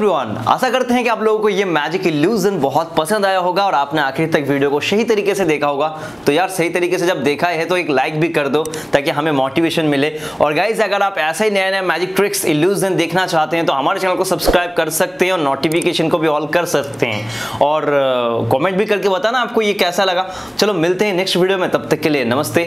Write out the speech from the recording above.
Everyone, आशा करते हैं कि आप लोगों को ये मैजिक इल्यूजन बहुत पसंद आया होगा और आपने आखिर तक वीडियो को सही तरीके से देखा होगा। तो यार सही तरीके से जब देखा है तो एक लाइक भी कर दो ताकि हमें मोटिवेशन मिले। और गाइज अगर आप ऐसा ही नया नया मैजिक ट्रिक्स इल्यूजन देखना चाहते हैं तो हमारे चैनल को सब्सक्राइब कर सकते हैं और नोटिफिकेशन को भी ऑल कर सकते हैं और कॉमेंट भी करके बताना आपको ये कैसा लगा। चलो मिलते हैं नेक्स्ट वीडियो में, तब तक के लिए नमस्ते।